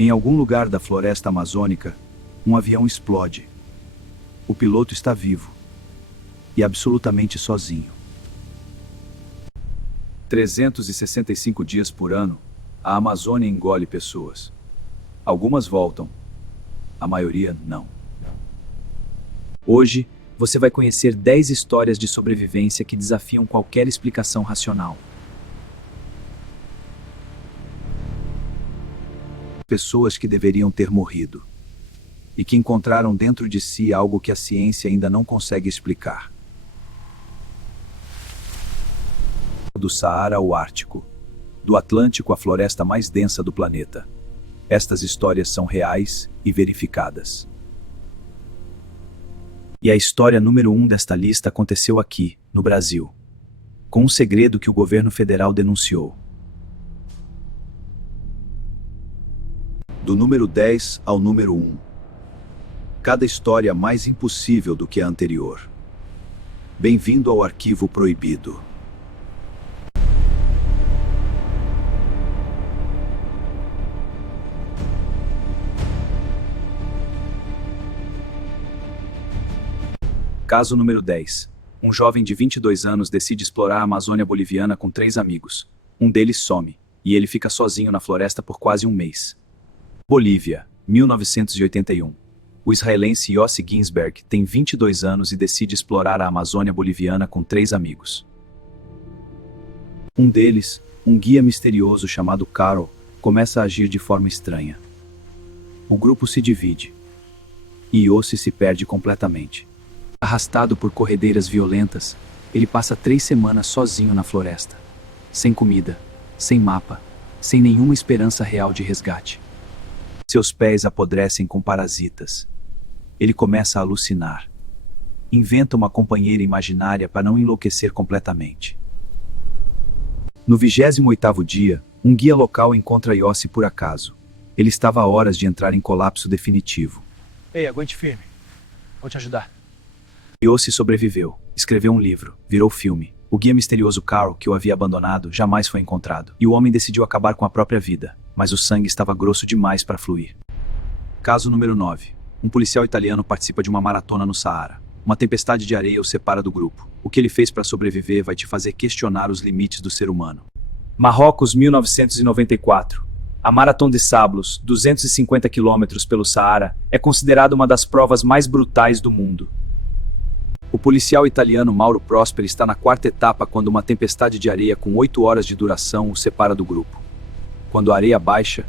Em algum lugar da floresta amazônica, um avião explode. O piloto está vivo e absolutamente sozinho. 365 dias por ano, a Amazônia engole pessoas. Algumas voltam, a maioria não. Hoje, você vai conhecer 10 histórias de sobrevivência que desafiam qualquer explicação racional. Pessoas que deveriam ter morrido e que encontraram dentro de si algo que a ciência ainda não consegue explicar. Do Saara ao Ártico, do Atlântico à floresta mais densa do planeta. Estas histórias são reais e verificadas. E a história número 1 desta lista aconteceu aqui, no Brasil, com um segredo que o governo federal denunciou. Do número 10 ao número 1. Cada história mais impossível do que a anterior. Bem-vindo ao Arquivo Proibido. Caso número 10. Um jovem de 22 anos decide explorar a Amazônia boliviana com 3 amigos. Um deles some, e ele fica sozinho na floresta por quase um mês. Bolívia, 1981. O israelense Yossi Ginsberg tem 22 anos e decide explorar a Amazônia boliviana com 3 amigos. Um deles, um guia misterioso chamado Carol, começa a agir de forma estranha. O grupo se divide, e Yossi se perde completamente. Arrastado por corredeiras violentas, ele passa 3 semanas sozinho na floresta. Sem comida, sem mapa, sem nenhuma esperança real de resgate. Seus pés apodrecem com parasitas. Ele começa a alucinar. Inventa uma companheira imaginária para não enlouquecer completamente. No 28º dia, um guia local encontra Yossi por acaso. Ele estava a horas de entrar em colapso definitivo. Ei, aguente firme. Vou te ajudar. Yossi sobreviveu, escreveu um livro, virou filme. O guia misterioso Carl, que o havia abandonado, jamais foi encontrado. E o homem decidiu acabar com a própria vida, mas o sangue estava grosso demais para fluir. Caso número 9. Um policial italiano participa de uma maratona no Saara. Uma tempestade de areia o separa do grupo. O que ele fez para sobreviver vai te fazer questionar os limites do ser humano. Marrocos, 1994. A Maratona de Sablos, 250 km pelo Saara, é considerada uma das provas mais brutais do mundo. O policial italiano Mauro Prosperi está na 4ª etapa quando uma tempestade de areia com 8 horas de duração o separa do grupo. Quando a areia baixa,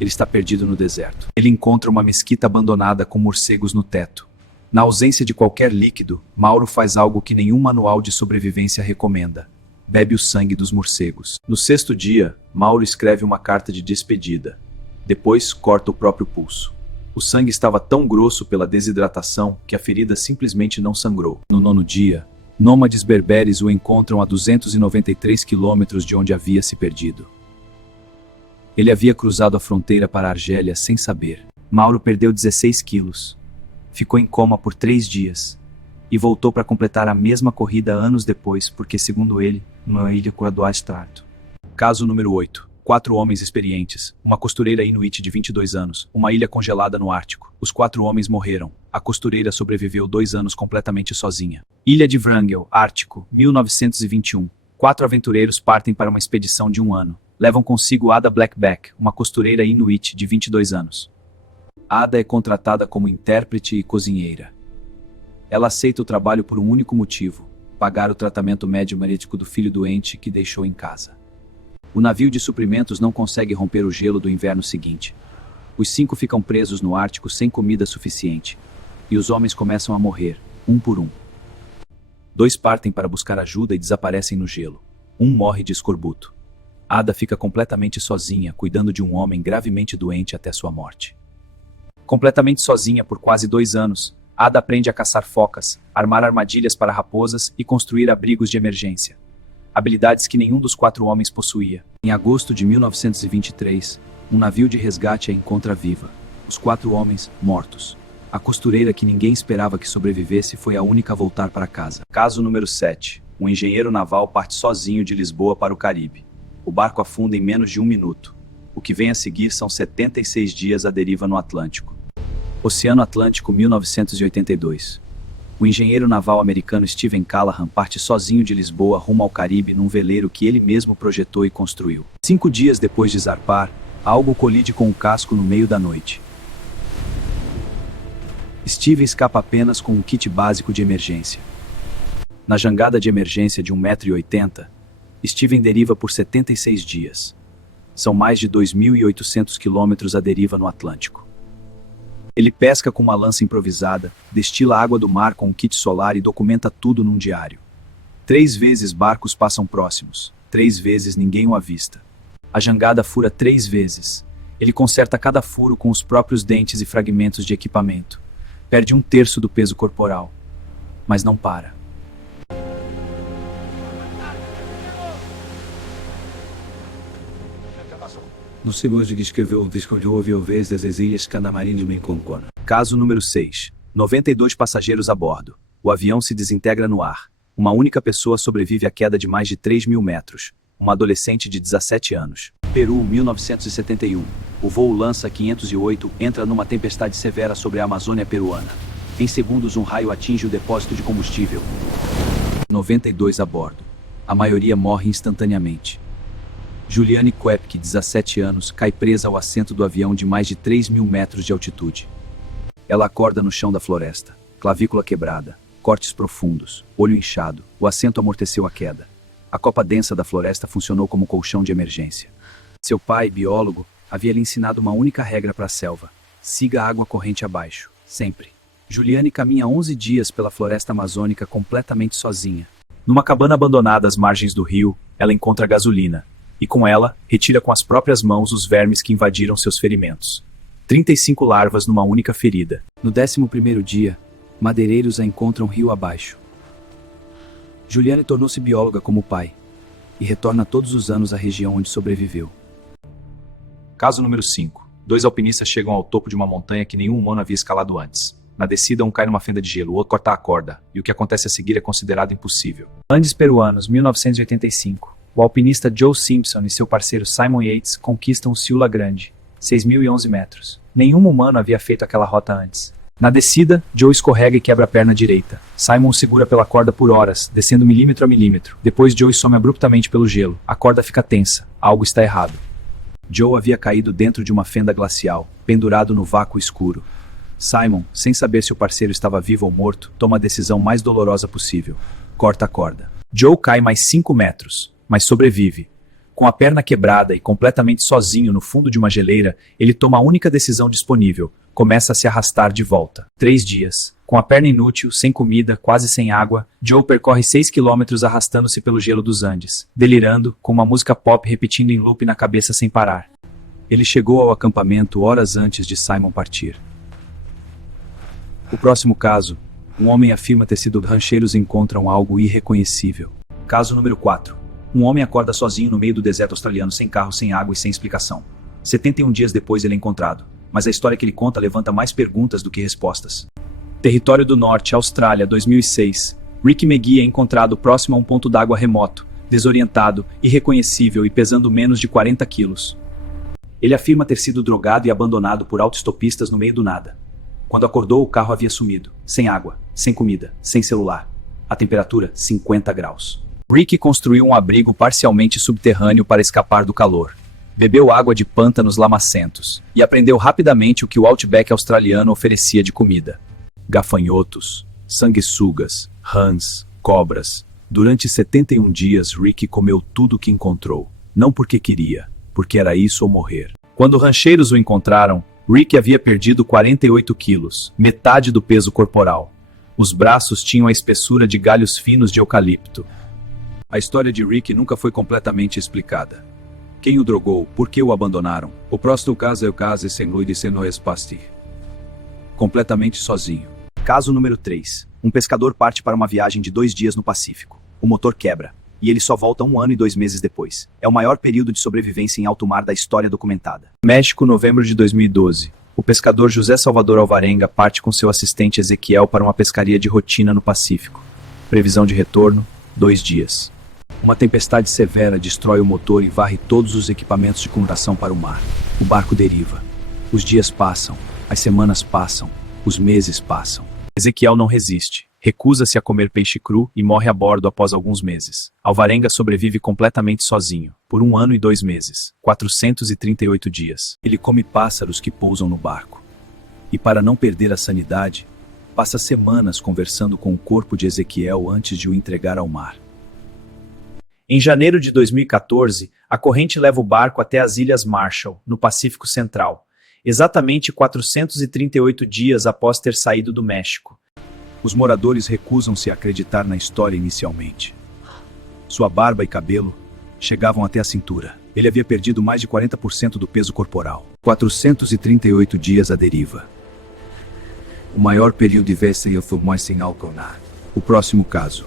ele está perdido no deserto. Ele encontra uma mesquita abandonada com morcegos no teto. Na ausência de qualquer líquido, Mauro faz algo que nenhum manual de sobrevivência recomenda. Bebe o sangue dos morcegos. No 6º dia, Mauro escreve uma carta de despedida. Depois, corta o próprio pulso. O sangue estava tão grosso pela desidratação que a ferida simplesmente não sangrou. No 9º dia, nômades berberes o encontram a 293 quilômetros de onde havia se perdido. Ele havia cruzado a fronteira para a Argélia sem saber. Mauro perdeu 16 quilos. Ficou em coma por 3 dias. E voltou para completar a mesma corrida anos depois, porque, segundo ele, uma ilha curador estrato. Caso número 8. 4 homens experientes, uma costureira inuit de 22 anos, uma ilha congelada no Ártico. Os 4 homens morreram. A costureira sobreviveu 2 anos completamente sozinha. Ilha de Wrangel, Ártico, 1921. 4 aventureiros partem para uma expedição de 1 ano. Levam consigo Ada Blackback, uma costureira inuit de 22 anos. Ada é contratada como intérprete e cozinheira. Ela aceita o trabalho por um único motivo: pagar o tratamento médico do filho doente que deixou em casa. O navio de suprimentos não consegue romper o gelo do inverno seguinte. Os 5 ficam presos no Ártico sem comida suficiente. E os homens começam a morrer, um por um. 2 partem para buscar ajuda e desaparecem no gelo. Um morre de escorbuto. Ada fica completamente sozinha, cuidando de um homem gravemente doente até sua morte. Completamente sozinha por quase 2 anos, Ada aprende a caçar focas, armar armadilhas para raposas e construir abrigos de emergência. Habilidades que nenhum dos 4 homens possuía. Em agosto de 1923, um navio de resgate a encontra viva. Os 4 homens, mortos. A costureira que ninguém esperava que sobrevivesse foi a única a voltar para casa. Caso número 7. Um engenheiro naval parte sozinho de Lisboa para o Caribe. O barco afunda em menos de 1 minuto. O que vem a seguir são 76 dias à deriva no Atlântico. Oceano Atlântico, 1982. O engenheiro naval americano Stephen Callahan parte sozinho de Lisboa rumo ao Caribe num veleiro que ele mesmo projetou e construiu. 5 dias depois de zarpar, algo colide com o casco no meio da noite. Steve escapa apenas com um kit básico de emergência. Na jangada de emergência de 1,80 m, Steven deriva por 76 dias. São mais de 2.800 quilômetros à deriva no Atlântico. Ele pesca com uma lança improvisada, destila água do mar com um kit solar e documenta tudo num diário. 3 vezes barcos passam próximos, 3 vezes ninguém o avista. A jangada fura 3 vezes. Ele conserta cada furo com os próprios dentes e fragmentos de equipamento. Perde 1/3 do peso corporal. Mas não para. Não sei onde que escreveu um disco onde houve vez das ilhas Canamarim me Concona. Caso número 6. 92 passageiros a bordo. O avião se desintegra no ar. Uma única pessoa sobrevive à queda de mais de 3.000 metros. Uma adolescente de 17 anos. Peru, 1971. O voo Lança 508 entra numa tempestade severa sobre a Amazônia peruana. Em segundos, um raio atinge o depósito de combustível. 92 a bordo. A maioria morre instantaneamente. Juliane Koepke, 17 anos, cai presa ao assento do avião de mais de 3.000 metros de altitude. Ela acorda no chão da floresta, clavícula quebrada, cortes profundos, olho inchado, o assento amorteceu a queda. A copa densa da floresta funcionou como colchão de emergência. Seu pai, biólogo, havia lhe ensinado uma única regra para a selva: siga a água corrente abaixo, sempre. Juliane caminha 11 dias pela floresta amazônica completamente sozinha. Numa cabana abandonada às margens do rio, ela encontra gasolina. E com ela, retira com as próprias mãos os vermes que invadiram seus ferimentos. 35 larvas numa única ferida. No 11º dia, madeireiros a encontram rio abaixo. Juliane tornou-se bióloga como o pai, e retorna todos os anos à região onde sobreviveu. Caso número 5. 2 alpinistas chegam ao topo de uma montanha que nenhum humano havia escalado antes. Na descida, um cai numa fenda de gelo, o outro corta a corda, e o que acontece a seguir é considerado impossível. Andes peruanos, 1985. O alpinista Joe Simpson e seu parceiro Simon Yates conquistam o Ciula Grande, 6.011 metros. Nenhum humano havia feito aquela rota antes. Na descida, Joe escorrega e quebra a perna direita. Simon o segura pela corda por horas, descendo milímetro a milímetro. Depois Joe some abruptamente pelo gelo. A corda fica tensa. Algo está errado. Joe havia caído dentro de uma fenda glacial, pendurado no vácuo escuro. Simon, sem saber se o parceiro estava vivo ou morto, toma a decisão mais dolorosa possível. Corta a corda. Joe cai mais 5 metros. Mas sobrevive. Com a perna quebrada e completamente sozinho no fundo de uma geleira, ele toma a única decisão disponível. Começa a se arrastar de volta. 3 dias. Com a perna inútil, sem comida, quase sem água, Joe percorre 6 quilômetros arrastando-se pelo gelo dos Andes, delirando, com uma música pop repetindo em loop na cabeça sem parar. Ele chegou ao acampamento horas antes de Simon partir. O próximo caso. Um homem afirma ter sido rancheiros encontram algo irreconhecível. Caso número 4. Um homem acorda sozinho no meio do deserto australiano sem carro, sem água e sem explicação. 71 dias depois ele é encontrado, mas a história que ele conta levanta mais perguntas do que respostas. Território do Norte, Austrália, 2006. Rick McGee é encontrado próximo a um ponto d'água remoto, desorientado, irreconhecível e pesando menos de 40 quilos. Ele afirma ter sido drogado e abandonado por autoestopistas no meio do nada. Quando acordou, o carro havia sumido, sem água, sem comida, sem celular. A temperatura, 50 graus. Rick construiu um abrigo parcialmente subterrâneo para escapar do calor. Bebeu água de pântanos lamacentos e aprendeu rapidamente o que o Outback australiano oferecia de comida. Gafanhotos, sanguessugas, rãs, cobras. Durante 71 dias, Rick comeu tudo o que encontrou. Não porque queria, porque era isso ou morrer. Quando rancheiros o encontraram, Rick havia perdido 48 quilos, metade do peso corporal. Os braços tinham a espessura de galhos finos de eucalipto. A história de Rick nunca foi completamente explicada. Quem o drogou? Por que o abandonaram? O próximo caso é o caso sem luz de seno espasti. Completamente sozinho. Caso número 3. Um pescador parte para uma viagem de 2 dias no Pacífico. O motor quebra, e ele só volta 1 ano e 2 meses depois. É o maior período de sobrevivência em alto mar da história documentada. México, novembro de 2012. O pescador José Salvador Alvarenga parte com seu assistente Ezequiel para uma pescaria de rotina no Pacífico. Previsão de retorno, 2 dias. Uma tempestade severa destrói o motor e varre todos os equipamentos de combustão para o mar. O barco deriva. Os dias passam, as semanas passam, os meses passam. Ezequiel não resiste. Recusa-se a comer peixe cru e morre a bordo após alguns meses. Alvarenga sobrevive completamente sozinho, por 1 ano e 2 meses, 438 dias. Ele come pássaros que pousam no barco. E para não perder a sanidade, passa semanas conversando com o corpo de Ezequiel antes de o entregar ao mar. Em janeiro de 2014, a corrente leva o barco até as Ilhas Marshall, no Pacífico Central, exatamente 438 dias após ter saído do México. Os moradores recusam-se a acreditar na história inicialmente. Sua barba e cabelo chegavam até a cintura. Ele havia perdido mais de 40% do peso corporal. 438 dias à deriva. O maior período de vazio foi mais sem álcool. O próximo caso.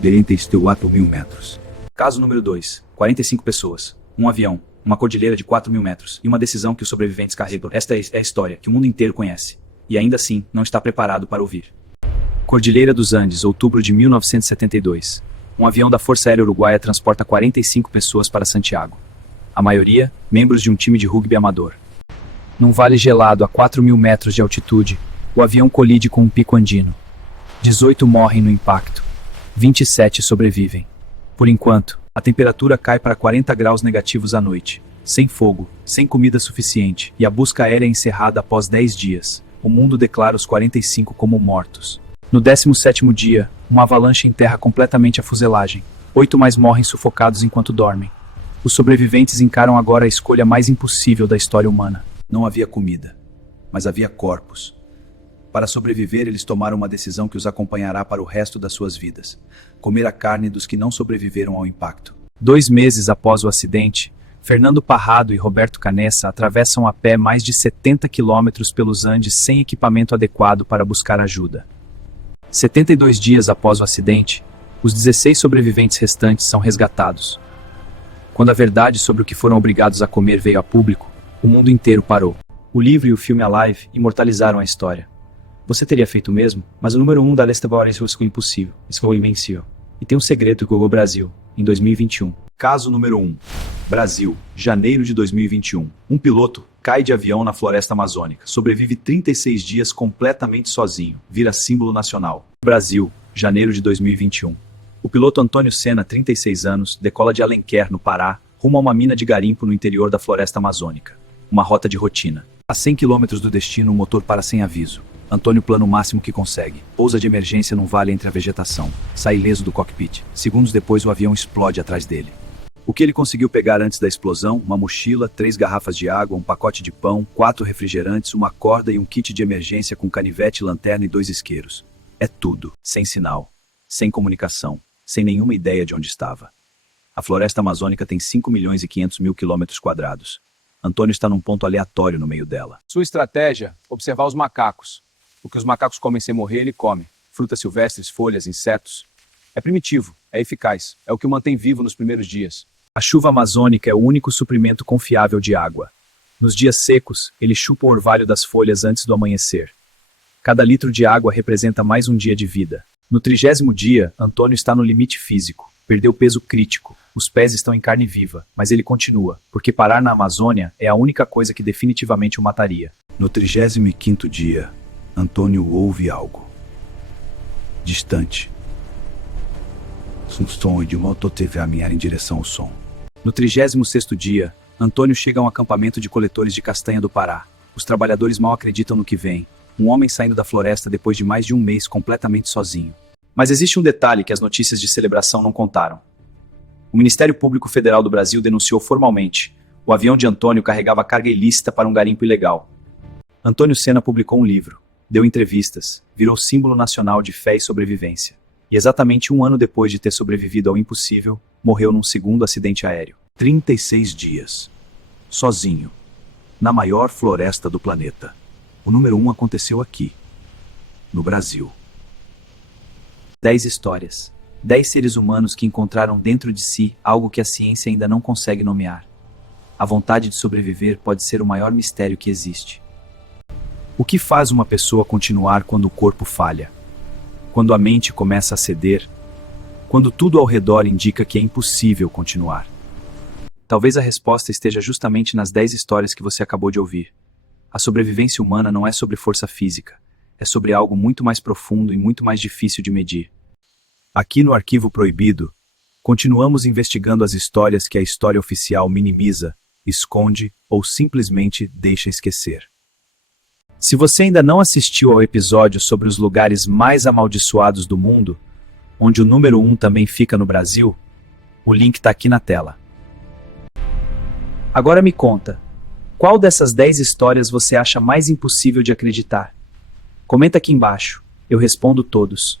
Derente esteu a 1.000 metros. Caso número 2. 45 pessoas. Um avião. Uma cordilheira de 4.000 metros. E uma decisão que os sobreviventes carregam. Esta é a história que o mundo inteiro conhece. E ainda assim, não está preparado para ouvir. Cordilheira dos Andes, outubro de 1972. Um avião da Força Aérea Uruguaia transporta 45 pessoas para Santiago. A maioria, membros de um time de rugby amador. Num vale gelado a 4.000 metros de altitude, o avião colide com um pico andino. 18 morrem no impacto. 27 sobrevivem. Por enquanto, a temperatura cai para 40 graus negativos à noite. Sem fogo, sem comida suficiente, e a busca aérea é encerrada após 10 dias. O mundo declara os 45 como mortos. No 17º dia, uma avalanche enterra completamente a fuselagem. 8 mais morrem sufocados enquanto dormem. Os sobreviventes encaram agora a escolha mais impossível da história humana. Não havia comida, mas havia corpos. Para sobreviver, eles tomaram uma decisão que os acompanhará para o resto das suas vidas: comer a carne dos que não sobreviveram ao impacto. 2 meses após o acidente, Fernando Parrado e Roberto Canessa atravessam a pé mais de 70 quilômetros pelos Andes sem equipamento adequado para buscar ajuda. 72 dias após o acidente, os 16 sobreviventes restantes são resgatados. Quando a verdade sobre o que foram obrigados a comer veio a público, o mundo inteiro parou. O livro e o filme Alive imortalizaram a história. Você teria feito o mesmo, mas o número 1 da lista foi impossível, foi invencível. E tem um segredo que o Brasil, em 2021. Caso número 1. Brasil, janeiro de 2021. Um piloto cai de avião na floresta amazônica. Sobrevive 36 dias completamente sozinho. Vira símbolo nacional. Brasil, janeiro de 2021. O piloto Antônio Senna, 36 anos, decola de Alenquer, no Pará, rumo a uma mina de garimpo no interior da floresta amazônica. Uma rota de rotina. A 100 km do destino, o motor para sem aviso. Antônio plana o máximo que consegue. Pousa de emergência num vale entre a vegetação. Sai ileso do cockpit. Segundos depois, o avião explode atrás dele. O que ele conseguiu pegar antes da explosão? Uma mochila, 3 garrafas de água, um pacote de pão, 4 refrigerantes, uma corda e um kit de emergência com canivete, lanterna e 2 isqueiros. É tudo. Sem sinal. Sem comunicação. Sem nenhuma ideia de onde estava. A floresta amazônica tem 5.500.000 quilômetros quadrados. Antônio está num ponto aleatório no meio dela. Sua estratégia? Observar os macacos. O que os macacos comem sem morrer, ele come. Frutas silvestres, folhas, insetos. É primitivo, é eficaz, é o que o mantém vivo nos primeiros dias. A chuva amazônica é o único suprimento confiável de água. Nos dias secos, ele chupa o orvalho das folhas antes do amanhecer. Cada litro de água representa mais um dia de vida. No 30º dia, Antônio está no limite físico. Perdeu peso crítico. Os pés estão em carne viva, mas ele continua, porque parar na Amazônia é a única coisa que definitivamente o mataria. No 35º dia, Antônio ouve algo. Distante. Um som de moto teve a caminhar em direção ao som. No 36º dia, Antônio chega a um acampamento de coletores de castanha do Pará. Os trabalhadores mal acreditam no que vem. Um homem saindo da floresta depois de mais de um mês completamente sozinho. Mas existe um detalhe que as notícias de celebração não contaram. O Ministério Público Federal do Brasil denunciou formalmente. O avião de Antônio carregava carga ilícita para um garimpo ilegal. Antônio Senna publicou um livro, deu entrevistas, virou símbolo nacional de fé e sobrevivência. E exatamente 1 ano depois de ter sobrevivido ao impossível, morreu num segundo acidente aéreo. 36 dias. Sozinho. Na maior floresta do planeta. O número 1 aconteceu aqui. No Brasil. 10 histórias. 10 seres humanos que encontraram dentro de si algo que a ciência ainda não consegue nomear. A vontade de sobreviver pode ser o maior mistério que existe. O que faz uma pessoa continuar quando o corpo falha? Quando a mente começa a ceder? quando tudo ao redor indica que é impossível continuar? Talvez a resposta esteja justamente nas 10 histórias que você acabou de ouvir. A sobrevivência humana não é sobre força física, é sobre algo muito mais profundo e muito mais difícil de medir. Aqui no Arquivo Proibido, continuamos investigando as histórias que a história oficial minimiza, esconde ou simplesmente deixa esquecer. Se você ainda não assistiu ao episódio sobre os lugares mais amaldiçoados do mundo, onde o número 1 também fica no Brasil, o link está aqui na tela. Agora me conta, qual dessas 10 histórias você acha mais impossível de acreditar? Comenta aqui embaixo, eu respondo todos.